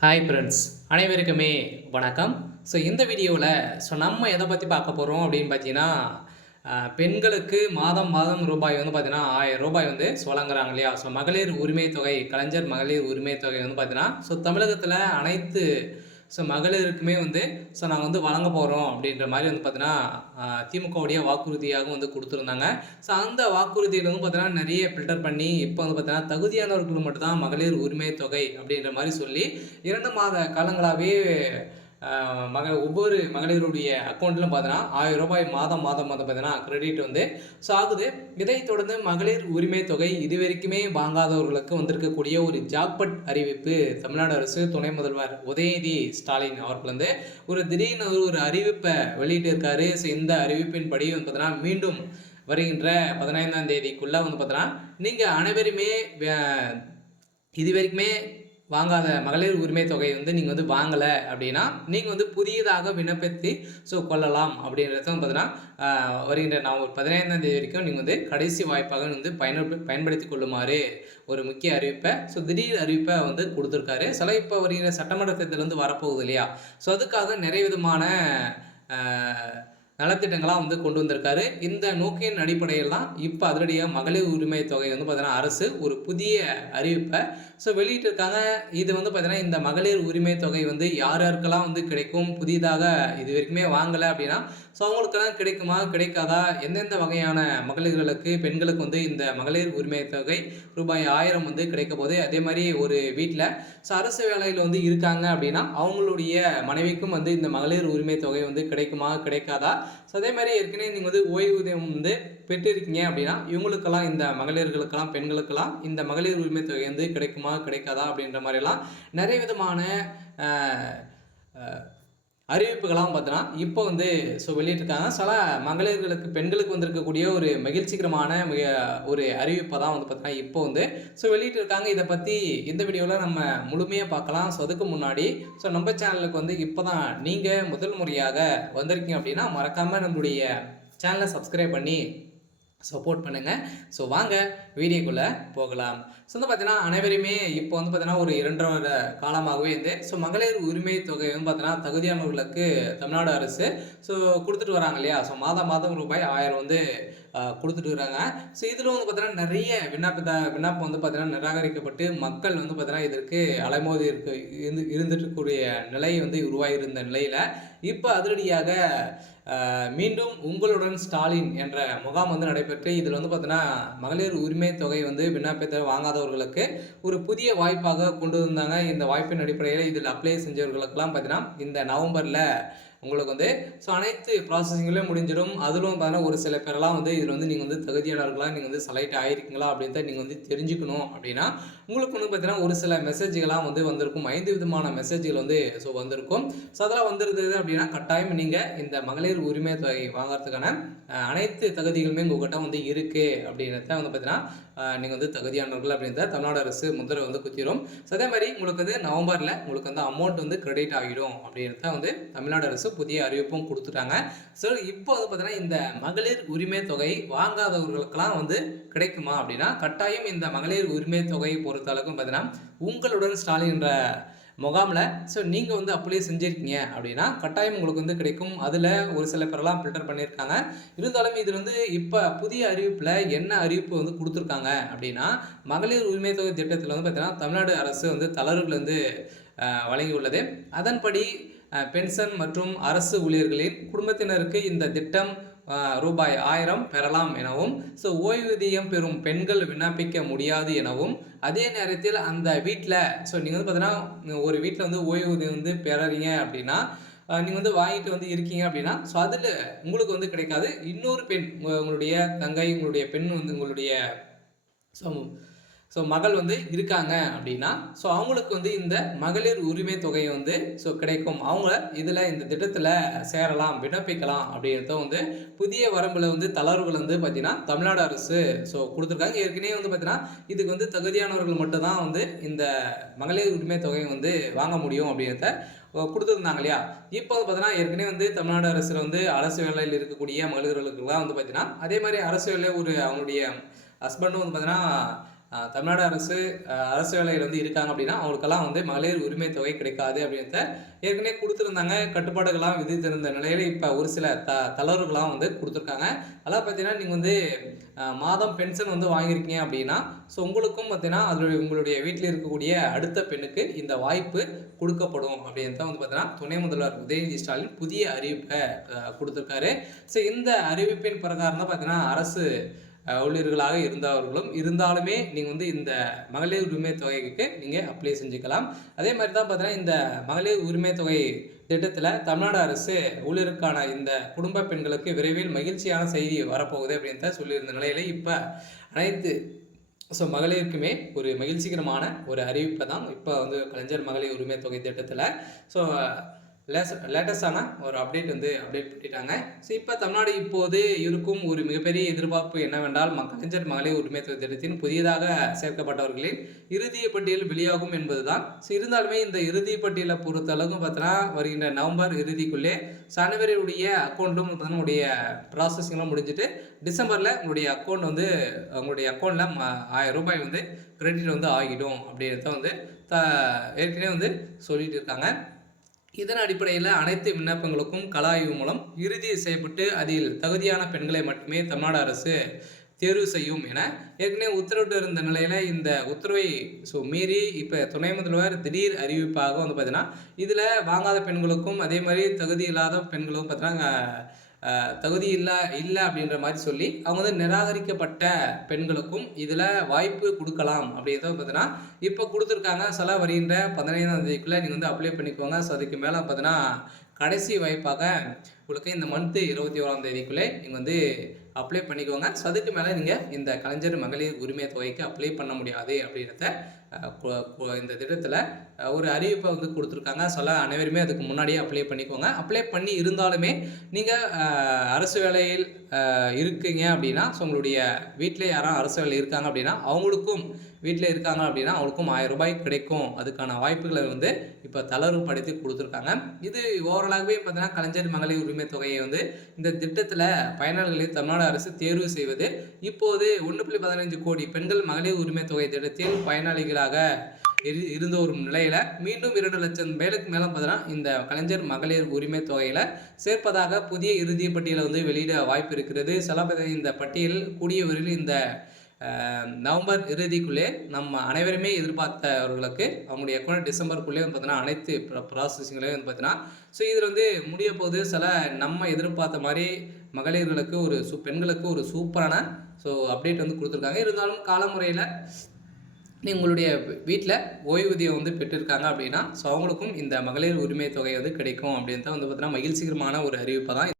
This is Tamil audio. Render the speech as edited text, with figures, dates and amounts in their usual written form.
ஹாய் ஃப்ரெண்ட்ஸ், அனைவருக்குமே வணக்கம். இந்த வீடியோவில் நம்ம எதை பற்றி பார்க்க போகிறோம் அப்படின்னு பார்த்தீங்கன்னா, பெண்களுக்கு மாதம் மாதம் ரூபாய் வந்து பார்த்தீங்கன்னா ரூ. 1000 வந்து வழங்குறாங்க இல்லையா? மகளிர் உரிமை தொகை, கலைஞர் மகளிர் உரிமை தொகை வந்து பார்த்தீங்கன்னா, தமிழகத்தில் அனைத்து மகளிருக்குமே வந்து நாங்க வந்து வழங்க போறோம் அப்படின்ற மாரி வந்து பார்த்தீங்கன்னா, திமுகவுடைய வாக்குறுதியாக வந்து குடுத்துருந்தாங்க. அந்த வாக்குறுதியில வந்து பார்த்தீங்கன்னா, நெறைய ஃபில்டர் பண்ணி இப்ப வந்து பார்த்தீங்கன்னா, தகுதியானவர்களுக்கு மட்டும் தான் மகளிர் உரிமை தொகை அப்படின்ற மாரி சொல்லி 2 மாத காலங்களாவே அ ஒவ்வொரு மகளிருடைய அக்கவுண்ட்லும் பார்த்தீங்கன்னா, ரூ. 1000 மாதம் மாதம் வந்து பார்த்தீங்கன்னா, கிரெடிட் வந்து ஆகுது. இதைத் தொடர்ந்து மகளிர் உரிமை தொகை இதுவரைக்குமே வாங்காதவர்களுக்கு வந்திருக்கக்கூடிய ஒரு ஜாக்பாட் அறிவிப்பு தமிழ்நாடு அரசு துணை முதல்வர் உதயநிதி ஸ்டாலின் அவர்கள் வந்து ஒரு திடீர்னு ஒரு அறிவிப்பை வெளியிட்டிருக்காரு. இந்த அறிவிப்பின்படி வந்து பார்த்தீங்கன்னா, மீண்டும் வருகின்ற 15ஆம் தேதிக்குள்ள வந்து பார்த்தீங்கன்னா, நீங்க அனைவருமே இதுவரைக்குமே வாங்காத மகளிர் உரிமை தொகை வந்து நீங்க வந்து வாங்கல அப்படின்னா, நீங்க வந்து புதியதாக விண்ணப்பித்து கொள்ளலாம் அப்படின்றத வந்து பார்த்தீங்கன்னா, வருகின்ற நவம்பர் 15ஆம் தேதி வரைக்கும் நீங்க வந்து கடைசி வாய்ப்பாக வந்து பயன்படுத்திக் கொள்ளுமாறு ஒரு முக்கிய அறிவிப்பை திடீர் அறிவிப்பை வந்து குடுத்திருக்காரு. இப்ப வருகிற சட்டமன்ற தேர்தல் வந்து வரப்போகுது இல்லையா? அதுக்காக நிறைய விதமான அ நலத்திட்டங்களா வந்து கொண்டு வந்திருக்காரு. இந்த நோக்கின் அடிப்படையில் தான் இப்ப அதிரடியா மகளிர் உரிமை தொகை வந்து பார்த்தீங்கன்னா, அரசு ஒரு புதிய அறிவிப்பை வெளியிட்டிருக்காங்க. இது வந்து பார்த்தீங்கன்னா, இந்த மகளிர் உரிமை தொகை வந்து யார் யாருக்கெல்லாம் வந்து கிடைக்கும்? புதிதாக இதுவரைக்குமே வாங்கல அப்படின்னா, அவங்களுக்கெல்லாம் கிடைக்குமா? கிடைக்காதா? எந்தெந்த வகையான மகளிர்களுக்கு, பெண்களுக்கு வந்து இந்த மகளிர் உரிமை தொகை ரூபாய் 1000 வந்து கிடைக்கப்போகுது. அதே மாரி ஒரு வீட்ல அரசு வேலையில வந்து இருக்காங்க அப்படின்னா, அவங்களுடைய மனைவிக்கும் வந்து இந்த மகளிர் உரிமை தொகை வந்து கிடைக்குமா? கிடைக்காதா? அதே மாரி ஏற்கனவே நீங்க வந்து ஓய்வூதியம் வந்து பெற்றிருக்கீங்க அப்படின்னா, இவங்களுக்கெல்லாம் இந்த மகளிர்களுக்கெல்லாம், பெண்களுக்கெல்லாம் இந்த மகளிர் உரிமை தொகை வந்து கிடைக்குமா? கிடைக்காதா? அப்படின்ற மாரிலாம் நெறைய விதமான அ அ அறிவிப்புகள்லாம் பார்த்தீங்கன்னா, இப்போ வந்து வெளியிட்டிருக்காங்க. சில மகளிர்களுக்கு, பெண்களுக்கு வந்திருக்கக்கூடிய ஒரு மகிழ்ச்சிகரமான ஒரு அறிவிப்ப தான் வந்து பார்த்தீங்கன்னா, இப்போ வந்து வெளியிட்டிருக்காங்க. இத பத்தி இந்த வீடியோல நம்ம முழுமையா பார்க்கலாம். அதுக்கு முன்னாடி நம்ம சேனலுக்கு வந்து இப்ப தான் நீங்க முதல் முறையாக வந்திருக்கீங்க அப்படின்னா, மறக்காம நம்மளுடைய சேனல சப்ஸ்கிரைப் பண்ணி சப்போர்ட் பண்ணுங்க. வாங்க வீடியோக்குள்ள போகலாம். வந்து பார்த்தீங்கன்னா, அனைவருமே இப்போ வந்து பார்த்தீங்கன்னா, ஒரு 2 1/2 வருட காலமாகவே வந்து மகளிர் உரிமை தொகை வந்து பார்த்தீங்கன்னா, தகுதியானவர்களுக்கு தமிழ்நாடு அரசு குடுத்துட்டு வராங்க இல்லையா? மாதம் மாதம் ரூபாய் 1000 வந்து குடுத்துட்டு வராங்க. இதில வந்து பார்த்தீங்கன்னா, நெறைய விண்ணப்பம் வந்து பார்த்தீங்கன்னா, நிராகரிக்கப்பட்டு மக்கள் வந்து பார்த்தீங்கன்னா, இதற்கு அலைமோதி இருந்துட்டு இருக்கக்கூடிய நிலை வந்து உருவாகியிருந்த நிலையில, இப்ப அதிரடியாக மீண்டும் உங்களுடன் ஸ்டாலின் என்ற முகாம் வந்து நடைபெற்று இதில் வந்து பார்த்தீங்கன்னா, மகளிர் உரிமை தொகை வந்து விண்ணப்பத்தை வாங்காதவர்களுக்கு ஒரு புதிய வாய்ப்பாக கொண்டு வந்தாங்க. இந்த வாய்ப்பின் அடிப்படையில் இதில் அப்ளை செஞ்சவர்களுக்கெல்லாம் பார்த்தீங்கன்னா, இந்த நவம்பர்ல உங்களுக்கு வந்து அனைத்து ப்ராசஸிங்லேயும் முடிஞ்சிடும். அதிலும் பார்த்தீங்கன்னா, ஒரு சில பேரெல்லாம் வந்து இதில் வந்து நீங்கள் வந்து தகுதியானவர்களா, நீங்கள் வந்து செலக்ட் ஆகியிருக்கீங்களா அப்படின்றத நீங்கள் வந்து தெரிஞ்சுக்கணும் அப்படின்னா, உங்களுக்கு வந்து பார்த்தீங்கன்னா, ஒரு சில மெசேஜ்கள்லாம் வந்து வந்திருக்கும். 5 விதமான மெசேஜ்கள் வந்து வந்திருக்கும். அதெல்லாம் வந்திருந்தது அப்படின்னா, கட்டாயம் நீங்கள் இந்த மகளிர் உரிமை தொகை வாங்குறதுக்கான அனைத்து தகுதிகளுமே உங்ககிட்ட வந்து இருக்கு அப்படின்றத வந்து பார்த்தீங்கன்னா, நீங்கள் வந்து தகுதியானவர்கள் அப்படின்றத தமிழ்நாடு அரசு முத்திரை வந்து குத்திரும். அதே மாதிரி உங்களுக்கு வந்து நவம்பரில் உங்களுக்கு வந்து அமௌண்ட் வந்து கிரெடிட் ஆகிடும் அப்படின்றத வந்து தமிழ்நாடு அரசு புதிய அறிவிப்பும் கொடுத்துட்டாங்க. இப்போ வந்து பார்த்தீங்கன்னா, இந்த மகளிர் உரிமை தொகை வாங்காதவர்களுக்கெல்லாம் வந்து கிடைக்குமா அப்படின்னா, கட்டாயம் இந்த மகளிர் உரிமை தொகையை பொறுத்த அளவுக்கு பார்த்தீங்கன்னா, உங்களுடன் ஸ்டாலின் என்ற முகாமில் நீங்கள் வந்து அப்ளை செஞ்சுருக்கீங்க அப்படின்னா, கட்டாயம் உங்களுக்கு வந்து கிடைக்கும். அதில் ஒரு சில பேரெல்லாம் ஃபில்டர் பண்ணியிருக்காங்க. இருந்தாலும் இதில் வந்து இப்போ புதிய அறிவிப்பில் என்ன அறிவிப்பு வந்து கொடுத்துருக்காங்க அப்படின்னா, மகளிர் உரிமை தொகை திட்டத்தில் வந்து பார்த்தீங்கன்னா, தமிழ்நாடு அரசு வந்து தளர்வுகள் வந்து வழங்கியுள்ளது. அதன்படி பென்ஷன் மற்றும் அரசு ஊழியர்களின் குடும்பத்தினருக்கு இந்த திட்டம் ரூபாய் 1000 பெறலாம் எனவும், ஓய்வூதியம் பெறும் பெண்கள் விண்ணப்பிக்க முடியாது எனவும், அதே நேரத்தில் அந்த வீட்ல நீங்க வந்து பார்த்தீங்கன்னா, ஒரு வீட்ல வந்து ஓய்வூதியம் வந்து பெறறீங்க அப்படின்னா, நீங்க வந்து வாங்கிட்டு வந்து இருக்கீங்க அப்படின்னா, அதில உங்களுக்கு வந்து கிடைக்காது. இன்னொரு பெண் உங்களுடைய தங்கை, உங்களுடைய பெண் வந்து உங்களுடைய ஸோ மகள் வந்து இருக்காங்க அப்படின்னா, அவங்களுக்கு வந்து இந்த மகளிர் உரிமை தொகை வந்து கிடைக்கும். அவங்க இதில இந்த திட்டத்தில சேரலாம், விண்ணப்பிக்கலாம் அப்படின்றத வந்து புதிய வரம்பில வந்து தளர்வுகள் வந்து பார்த்தீங்கன்னா, தமிழ்நாடு அரசு குடுத்துருக்காங்க. ஏற்கனவே வந்து பார்த்தீங்கன்னா, இதுக்கு வந்து தகுதியானவர்கள் மட்டும் தான் வந்து இந்த மகளிர் உரிமை தொகையை வந்து வாங்க முடியும் அப்படின்றத குடுத்துருந்தாங்க இல்லையா? இப்போ வந்து பார்த்தீங்கன்னா, ஏற்கனவே வந்து தமிழ்நாடு அரசுல வந்து அரசு வேலையில் இருக்கக்கூடிய மகளிர்களுக்கெல்லாம் வந்து பார்த்தீங்கன்னா, அதே மாரி அரசு வேலையில அவங்களுடைய ஹஸ்பண்டும் வந்து பார்த்தீங்கன்னா தமிழ்நாடு அரசு அரசு வேலையில் வந்து இருக்காங்க அப்படின்னா அவங்களுக்கெல்லாம் வந்து மகளிர் உரிமை தொகை கிடைக்காது அப்படின்றத ஏற்கனவே கொடுத்துருந்தாங்க. கட்டுப்பாடுகள்லாம் விதித்திருந்த நிலையில் இப்போ ஒரு சில தளர்வுகள்லாம் வந்து கொடுத்துருக்காங்க. அதெல்லாம் பார்த்தீங்கன்னா நீங்கள் வந்து மாதம் பென்ஷன் வந்து வாங்கியிருக்கீங்க அப்படின்னா ஸோ உங்களுக்கும் பார்த்தீங்கன்னா அதில் உங்களுடைய வீட்டில் இருக்கக்கூடிய அடுத்த பெண்ணுக்கு இந்த வாய்ப்பு கொடுக்கப்படும் அப்படின்றத வந்து பார்த்தீங்கன்னா துணை முதல்வர் உதயநிதி ஸ்டாலின் புதிய அறிவிப்பை கொடுத்துருக்காரு. ஸோ இந்த அறிவிப்பின் பிரகாரம் தான் பார்த்தீங்கன்னா அரசு ஊழியர்களாக இருந்தாலுமே நீங்கள் வந்து இந்த மகளிர் உரிமை தொகைக்கு நீங்கள் அப்ளை செஞ்சுக்கலாம். அதே மாதிரி தான் பார்த்தீங்கன்னா இந்த மகளிர் உரிமை தொகை திட்டத்தில் தமிழ்நாடு அரசு ஊழியருக்கான இந்த குடும்ப பெண்களுக்கு விரைவில் மகிழ்ச்சியான செய்தி வரப்போகுது அப்படின்றத சொல்லியிருந்த நிலையில இப்போ அனைத்து மகளிருக்குமே ஒரு மகிழ்ச்சிகரமான ஒரு அறிவிப்பை தான் இப்போ வந்து கலைஞர் மகளிர் உரிமை தொகை திட்டத்தில் ஸோ லேட்டஸ்டான ஒரு அப்டேட் பண்ணிட்டாங்க. ஸோ இப்போ தமிழ்நாடு இப்போது இருக்கும் ஒரு மிகப்பெரிய எதிர்பார்ப்பு என்னவென்றால் கலைஞர் மகளிர் உரிமை தொகை திட்டத்தின் புதியதாக சேர்க்கப்பட்டவர்களின் இறுதிய பட்டியல் வெளியாகும் என்பதுதான். ஸோ இருந்தாலுமே இந்த இறுதி பட்டியலை பொறுத்தளவுக்கு பார்த்தோன்னா வருகின்ற நவம்பர் இறுதிக்குள்ளே சனவரியுடைய அக்கௌண்ட்டும் உங்களுடைய ப்ராசஸிங்லாம் முடிஞ்சுட்டு டிசம்பரில் உங்களுடைய அக்கௌண்ட்டில் 1000 ரூபாய் வந்து கிரெடிட் வந்து ஆகிடும் அப்படின்றத வந்து ஏற்கனவே வந்து சொல்லிட்டு இருக்காங்க. இதன் அடிப்படையில் அனைத்து விண்ணப்பங்களுக்கும் கள ஆய்வு மூலம் இறுதி செய்யப்பட்டு அதில் தகுதியான பெண்களை மட்டுமே தமிழ்நாடு அரசு தேர்வு செய்யும் என ஏற்கனவே உத்தரவிட்டு இருந்த நிலையில் இந்த உத்தரவை மீறி இப்போ துணை முதல்வர் திடீர் அறிவிப்பாக வந்து பார்த்தீங்கன்னா இதில் வாங்காத பெண்களுக்கும் அதே மாதிரி தகுதி இல்லாத பெண்களுக்கும் பார்த்தீங்கன்னா தகுதி இல்லை அப்படின்ற மாதிரி சொல்லி அவங்க வந்து நிராகரிக்கப்பட்ட பெண்களுக்கும் இதில் வாய்ப்பு கொடுக்கலாம் அப்படின்றத பார்த்தீங்கன்னா இப்போ கொடுத்துருக்காங்க. சில வருகின்ற 15ஆம் தேதிக்குள்ளே நீங்கள் வந்து அப்ளை பண்ணிக்கோங்க. ஸோ அதுக்கு மேலே பார்த்தீங்கன்னா கடைசி வாய்ப்பாக உங்களுக்கு இந்த மந்த்து 21ஆம் தேதிக்குள்ளே நீங்கள் வந்து அப்ளை பண்ணிக்கோங்க. ஸோ அதுக்கு மேலே நீங்கள் இந்த கலைஞர் மகளிர் உரிமை தொகைக்கு அப்ளை பண்ண முடியாது அப்படின்றத இந்த திட்டத்தில் ஒரு அறிவிப்பை வந்து கொடுத்துருக்காங்க. சொல்ல அனைவருமே அதுக்கு முன்னாடியே அப்ளை பண்ணிக்கோங்க. அப்ளை பண்ணி இருந்தாலுமே நீங்கள் அரசு வேலையில் இருக்கீங்க அப்படின்னா ஸோ உங்களுடைய வீட்டில் யாரும் அரசு வேலையில் இருக்காங்க அப்படின்னா அவங்களுக்கும் வீட்டில் இருக்காங்க அப்படின்னா அவங்களுக்கும் 1000 ரூபாய் கிடைக்கும். அதுக்கான வாய்ப்புகளை வந்து இப்போ தளர்வுபடுத்தி கொடுத்துருக்காங்க. இது ஓவராலாகவே பார்த்தீங்கன்னா கலைஞர் மகளிர் உரிமை தொகையை வந்து இந்த திட்டத்தில் பயனாளிகளை தமிழ்நாடு அரசு தேர்வு செய்வது இப்போது 1.15 கோடி பெண்கள் மகளிர் உரிமை தொகை திட்டத்தில் பயனாளிகளாக இருந்த ஒரு நிலையில மீண்டும் 2 லட்சம் பேருக்கு மேலே பார்த்தீங்கன்னா இந்த கலைஞர் மகளிர் உரிமை தொகையில சேர்ப்பதாக புதிய இறுதி பட்டியலை வந்து வெளியிட வாய்ப்பு இருக்கிறது. சில இந்த பட்டியல் கூடிய விரைவில் இந்த நவம்பர் இறுதிக்குள்ளே நம்ம அனைவருமே எதிர்பார்த்தவர்களுக்கு அவங்களுடைய அக்கௌண்ட் டிசம்பருக்குள்ளே வந்து பார்த்தீங்கன்னா அனைத்து ப்ராசஸிங்களையும் வந்து பார்த்தீங்கன்னா ஸோ இதில் வந்து முடிய போது சில நம்ம எதிர்பார்த்த மாதிரி மகளிர்களுக்கு பெண்களுக்கு ஒரு சூப்பரான அப்டேட் வந்து கொடுத்துருக்காங்க. இருந்தாலும் காலமுறையில் உங்களுடைய வீட்டில் ஓய்வூதியம் வந்து பெற்றிருக்காங்க அப்படின்னா ஸோ அவங்களுக்கும் இந்த மகளிர் உரிமை தொகை வந்து கிடைக்கும் அப்படின்றத வந்து பார்த்தீங்கன்னா மகிழ்ச்சிகரமான ஒரு அறிவிப்பை தான்